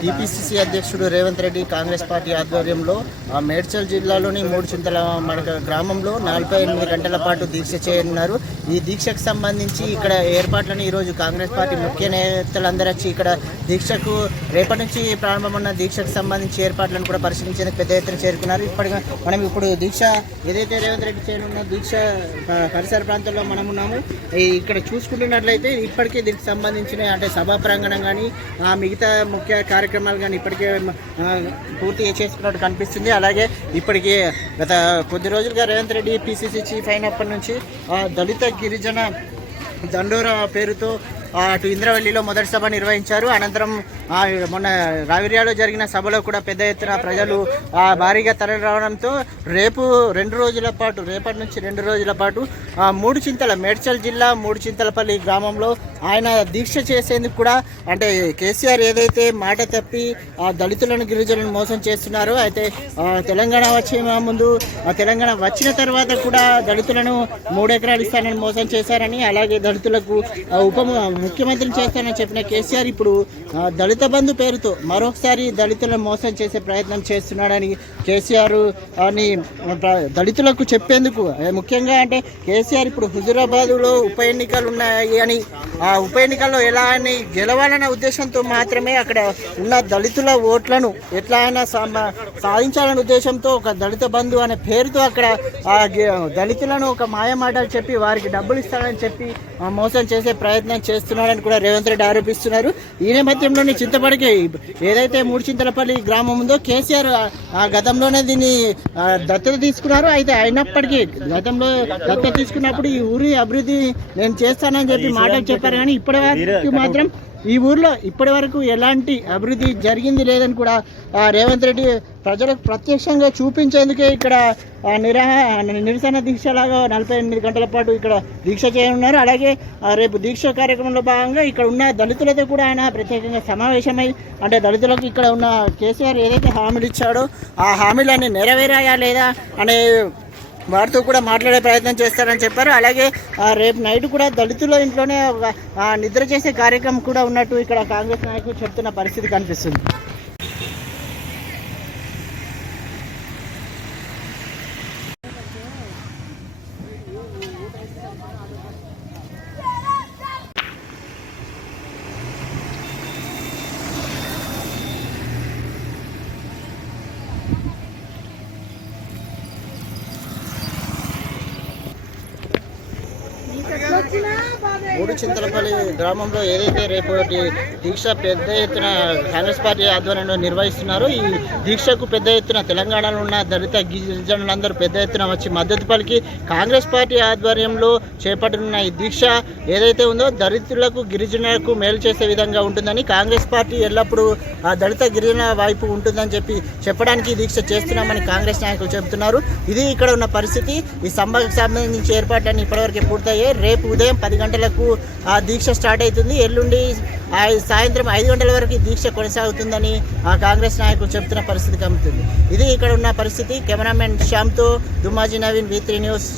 TPCC అధ్యక్షుడు Revanth Reddy Congress party ఆధ్వర్యంలో మేడ్చల్ జిల్లాలోని మూడుచింతల గ్రామంలో 48 గంటల పాటు దీక్ష చేయనున్నారు. ఈ దీక్షకు సంబంధించి ఇక్కడ ఏర్పాట్లను ఈరోజు కాంగ్రెస్ పార్టీ ముఖ్య నేతలందరూ వచ్చి ఇక్కడ దీక్షకు రేపటి నుంచి ప్రారంభమన్న దీక్షకు సంబంధించి ఏర్పాట్లను కూడా పరిశీలించేందుకు పెద్ద ఎత్తున చేరుకున్నారు. మనం ఇప్పుడు దీక్ష ఏదైతే రేవంత్ రెడ్డి చేయనున్న దీక్ష పరిసర ప్రాంతాల్లో మనం ఉన్నాము. ఇక్కడ చూసుకుంటున్నట్లయితే ఇప్పటికే దీనికి సంబంధించిన అంటే సభా ప్రాంగణం కానీ మిగతా ముఖ్య కార్యక్రమాలు కానీ ఇప్పటికే పూర్తి చేసుకున్నట్టు కనిపిస్తుంది. అలాగే ఇప్పటికీ గత కొద్ది రోజులుగా రేవంత్ రెడ్డి పిసిసి చీఫ్ అయినప్పటి నుంచి దళిత గిరిజన దండోరా పేరుతో అటు ఇంద్రవల్లిలో మొదటి సభ నిర్వహించారు. అనంతరం మొన్న రావిర్యాలో జరిగిన సభలో కూడా పెద్ద ఎత్తున ప్రజలు భారీగా తరలి రావడంతో రేపటి నుంచి 2 రోజుల పాటు మూడుచింతల మేడ్చల్ జిల్లా మూడుచింతలపల్లి గ్రామంలో ఆయన దీక్ష చేసేందుకు కూడా అంటే కేసీఆర్ ఏదైతే మాట తప్పి దళితులను గిరిజనులను మోసం చేస్తున్నారో అయితే తెలంగాణ వచ్చే ముందు తెలంగాణ వచ్చిన తర్వాత కూడా దళితులను 3 ఎకరాలు ఇస్తానని మోసం చేశారని, అలాగే దళితులకు ముఖ్యమంత్రిని చేస్తానని చెప్పిన కేసీఆర్ ఇప్పుడు దళిత బంధు పేరుతో మరొకసారి దళితులను మోసం చేసే ప్రయత్నం చేస్తున్నాడని కేసీఆర్ అని దళితులకు చెప్పేందుకు ముఖ్యంగా అంటే కేసీఆర్ ఇప్పుడు హుజూరాబాద్లో ఉప ఎన్నికలు ఉన్నాయి అని ఆ ఉప ఎన్నికల్లో ఎలా అని గెలవాలన్న ఉద్దేశంతో మాత్రమే అక్కడ ఉన్న దళితుల ఓట్లను ఎట్లా అయినా సాధించాలనే ఉద్దేశంతో ఒక దళిత బంధు అనే పేరుతో అక్కడ దళితులను ఒక మాయమాటలు చెప్పి వారికి డబ్బులు ఇస్తానని చెప్పి మోసం చేసే ప్రయత్నం చేస్తున్నాడని కూడా రేవంత్ రెడ్డి ఆరోపిస్తున్నారు. ఈ నేపథ్యంలోని చింతపడికి ఏదైతే మూడుచింతలపల్లి గ్రామం ఉందో కేసీఆర్ గతంలోనే దీన్ని దత్తత తీసుకున్నారు. అయితే అయినప్పటికీ గతంలో దత్తత తీసుకున్నప్పుడు ఈ ఊరి అభివృద్ధి నేను చేస్తానని చెప్పి మాటలు చెప్పారు. కానీ ఇప్పటి వరకు మాత్రం ఈ ఊర్లో ఇప్పటి వరకు ఎలాంటి అభివృద్ధి జరిగింది లేదని కూడా రేవంత్ రెడ్డి ప్రజలకు ప్రత్యక్షంగా చూపించేందుకే ఇక్కడ నిరసన దీక్షలాగా 48 గంటల పాటు ఇక్కడ దీక్ష చేయనున్నారు. అలాగే రేపు దీక్ష కార్యక్రమంలో భాగంగా ఇక్కడ ఉన్న దళితులతో కూడా ఆయన ప్రత్యేకంగా సమావేశమై అంటే దళితులకు ఇక్కడ ఉన్న కేసీఆర్ ఏదైతే హామీలు ఇచ్చాడో ఆ హామీలన్నీ నెరవేరాయా లేదా అనే వారితో కూడా మాట్లాడే ప్రయత్నం చేస్తారని చెప్పారు. అలాగే రేపు నైట్ కూడా దళితుల ఇంట్లోనే నిద్ర చేసే కార్యక్రమం కూడా ఉన్నట్టు ఇక్కడ కాంగ్రెస్ నాయకులు చెప్తున్న పరిస్థితి కనిపిస్తుంది. మూడుచింతలపల్లి గ్రామంలో ఏదైతే రేపటి దీక్ష పెద్ద ఎత్తున కాంగ్రెస్ పార్టీ ఆధ్వర్యంలో నిర్వహిస్తున్నారో ఈ దీక్షకు పెద్ద ఎత్తున తెలంగాణలో ఉన్న దళిత గిరిజనులందరూ పెద్ద ఎత్తున వచ్చి మద్దతు పలికి కాంగ్రెస్ పార్టీ ఆధ్వర్యంలో చేపట్టనున్న ఈ దీక్ష ఏదైతే ఉందో దళితులకు గిరిజనులకు మేలు చేసే విధంగా ఉంటుందని కాంగ్రెస్ పార్టీ ఎల్లప్పుడూ ఆ దళిత గిరిజన వైపు ఉంటుందని చెప్పడానికి దీక్ష చేస్తున్నామని కాంగ్రెస్ నాయకులు చెబుతున్నారు. ఇది ఇక్కడ ఉన్న పరిస్థితి. ఈ సభకు సంబంధించి ఏర్పాట్లన్నీ ఇప్పటివరకు పూర్తయ్యాయి. రేపు ఉదయం 10 గంటలకు ఆ దీక్ష స్టార్ట్ అవుతుంది. ఎల్లుండి సాయంత్రం 5 గంటల వరకు దీక్ష కొనసాగుతుందని ఆ కాంగ్రెస్ నాయకులు చెబుతున్న పరిస్థితి కలుగుతుంది. ఇది ఇక్కడ ఉన్న పరిస్థితి. కెమెరామెన్ శ్యామ్తో దుమ్మాజీ నవీన్, V3 న్యూస్.